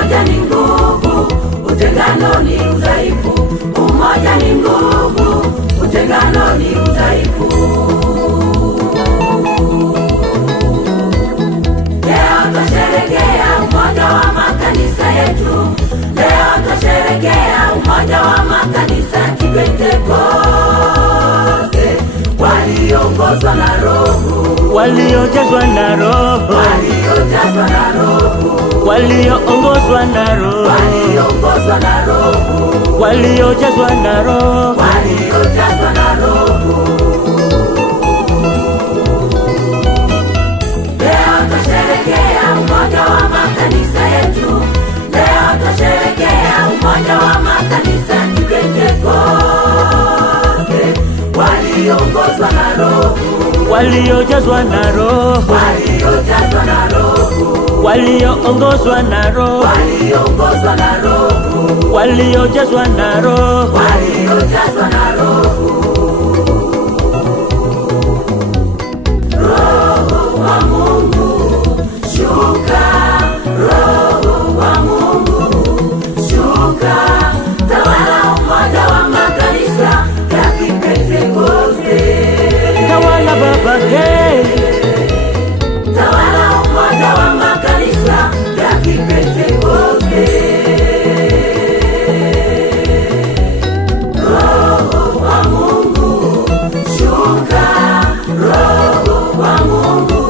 Umoja ni nguvu, utengano ni udhaifu. Umoja ni nguvu, utengano ni udhaifu. Leo twasherehekea umoja wa makanisa yetu. Leo twasherehekea umoja wa makanisa ya Kipentekoste, waliongozwa na Roho, waliojazwa na Roho, waliojazwa na Roho, walioongozwa na Roho, waliongozwa na Roho, waliojazwa na Roho, waliojazwa na Roho. Leo twasherehekea umoja wa makanisa yetu. Leo twasherehekea umoja wa makanisa ya Kipentekoste, waliongozwa na Roho, waliojazwa na Roho, waliojazwa na Roho, walioongozwa na Roho, waliongozwa na Roho, waliojazwa na Roho, waliojazwa na Roho. Roho wa Mungu shuka, Roho wa Mungu shuka, tawala umoja wa makanisa ya Kipentekoste. tawala Baba, hey. Tawala umoja wa makanisa ya Kipentekoste. Roho wa Mungu shuka, Roho wa Mungu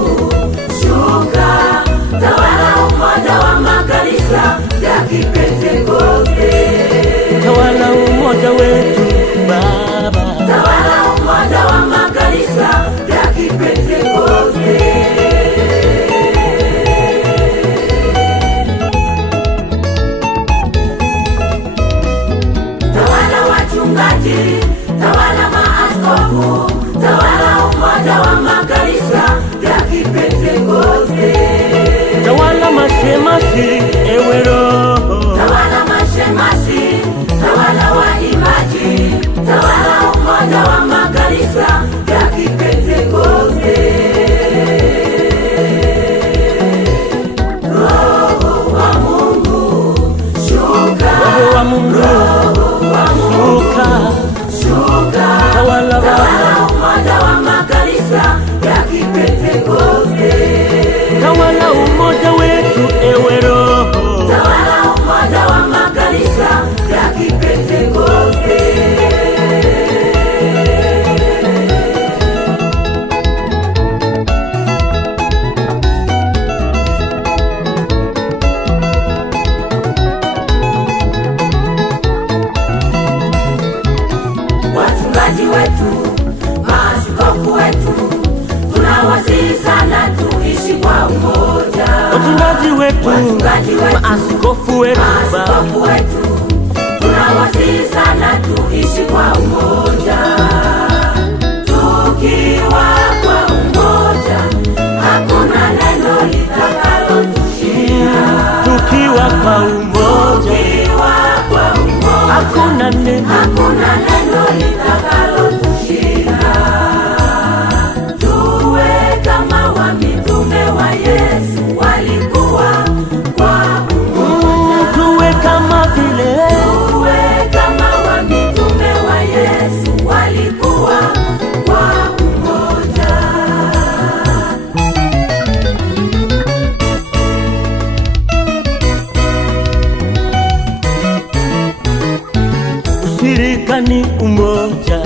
shuka, tawala umoja wa makanisa ya Kipentekoste. Tawala umoja wetu Baba, Tawala umoja wa makanisa ya Kipentekoste. Tawala wachungaji, tawala maaskofu, tawala umoja wa makanisa ya Kipentekoste. tawala mashemasi, ewe Roho, Tawala mashemasi, tawala waimbaji, tawala umoja wa makanisa ya Kipentekoste. Roho wa Mungu shuka, Roho wa Mungu Roho wa Mungu shuka, shuka, tawala Baba, tawala umoja wa makanisa ya Kipentekoste. tawala umoja wetu, ewe Roho, Tawala umoja wa makanisa ya Kipentekoste. Wachungaji wetu, maaskofu wetu, tunawasihi sana tuishi kwa umoja. wachungaji wetu, Wachungaji wetu, maaskofu wetu Baba, maaskofu wetu, tunawasihi sana tuishi kwa umoja. Tukiwa kwa umoja, hakuna neno litakalotushinda. tukiwa kwa umoja, Tukiwa kwa umoja, hakuna neno, hakuna neno litakalotushinda. Tuwe kama wa mitume wa Yesu walikuwa kwa umoja. tuwe kama vile, Tuwe kama wa mitume wa Yesu walikuwa kwa umoja. ushirika ni umoja,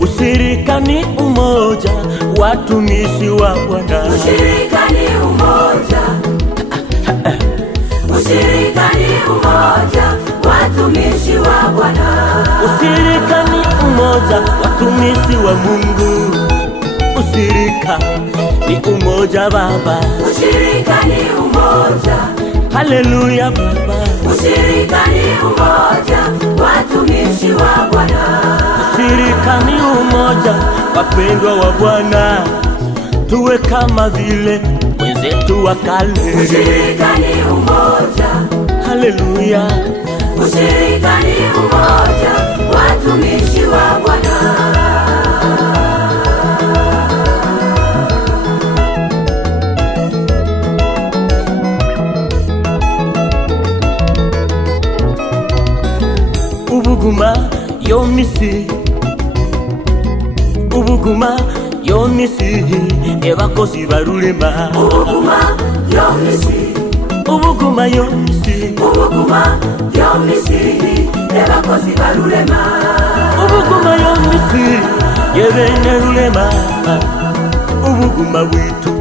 ushirika ni umoja, watumishi wa Bwana, Ushirika ni umoja, ushirika ni umoja, watumishi wa Bwana. ushirika ni umoja, watumishi wa Mungu, ushirika ni umoja Baba, Ushirika ni umoja, haleluya Baba, ushirika ni umoja, watumishi wa Bwana. ushirika ni umoja, wapendwa wa Bwana, tuwe kama vile wenzetu wa kale, Ushirika ni umoja, haleluya, ushirika ni umoja, watumishi wa Bwana. ubuguma yomisi, ubuguma yomisi ebakozi balulema. Ubuguma yomisi, ubuguma yomisi, ubuguma yomisi ebakozi balulema. ubuguma yomisi yebene lulema. Ubuguma bwitu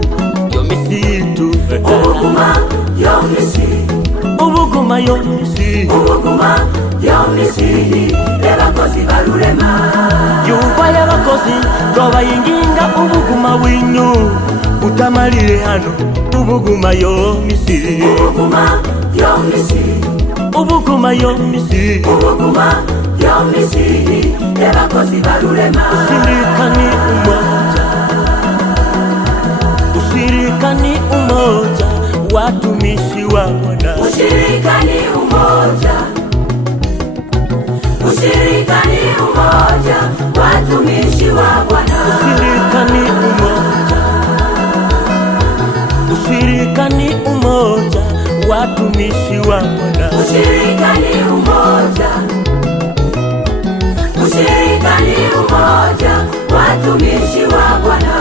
yomisi yitu. Ubuguma yomisi, ubuguma yomisi, ubuguma yomisi ebakozi balulema. yuva y'abakozi tobayinginga ubuguma bwinyu butamalire hano. Ubuguma yomisi, Ubuguma yomisi, ubuguma yomisi, ubuguma yomisi ebakozi balulema. ushirikani umoja, ushirikani umoja watumishi wa Bwana. Ushirikani umoja, ushirikani umoja watumishi wa Bwana. Ushirikani umoja, ushirikani umoja watumishi wa Bwana. Ushirikani umoja, ushirikani umoja watumishi wa Bwana.